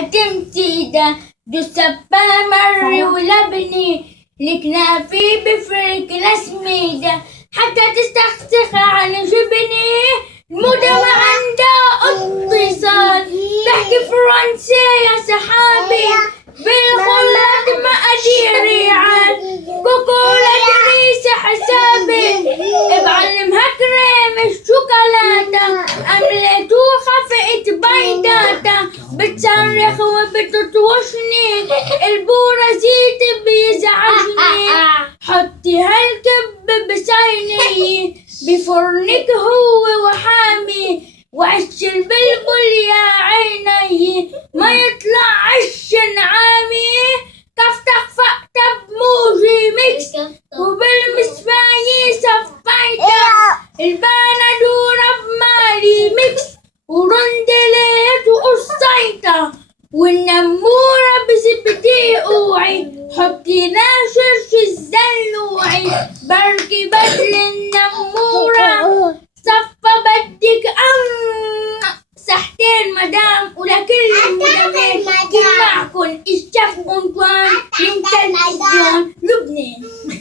تمسيدة جثبة مر ولبني الكنافي بفرق نسميدة حتى تستخسخ عن جبني الموضة ما عندها اتصال تحكي فرنسي يا صحابي بالخلات مقاديري عاد بقولة ريسة حسابي بعلمها كريم الشوكولاتة عملت وخفقت بيضاتها بتصرخ وبتطوشني البورة زيت بيزعجني حطي هالكب بصيني بفرنك هو وحامي وعش البلبل يا عيني ما يطلع عش نعامي كفتح فقتب موجي ميكس وبالمسفاية صفيتها البندورة بمالي ميكس ورندلت وقصيتها والنمورة بزبدي قوعي حطي ناشرش الزلوعي بركي بدل النمورة صفى بدك صحتين مدام ولكل المدامات كل معكن الشيف أنطوان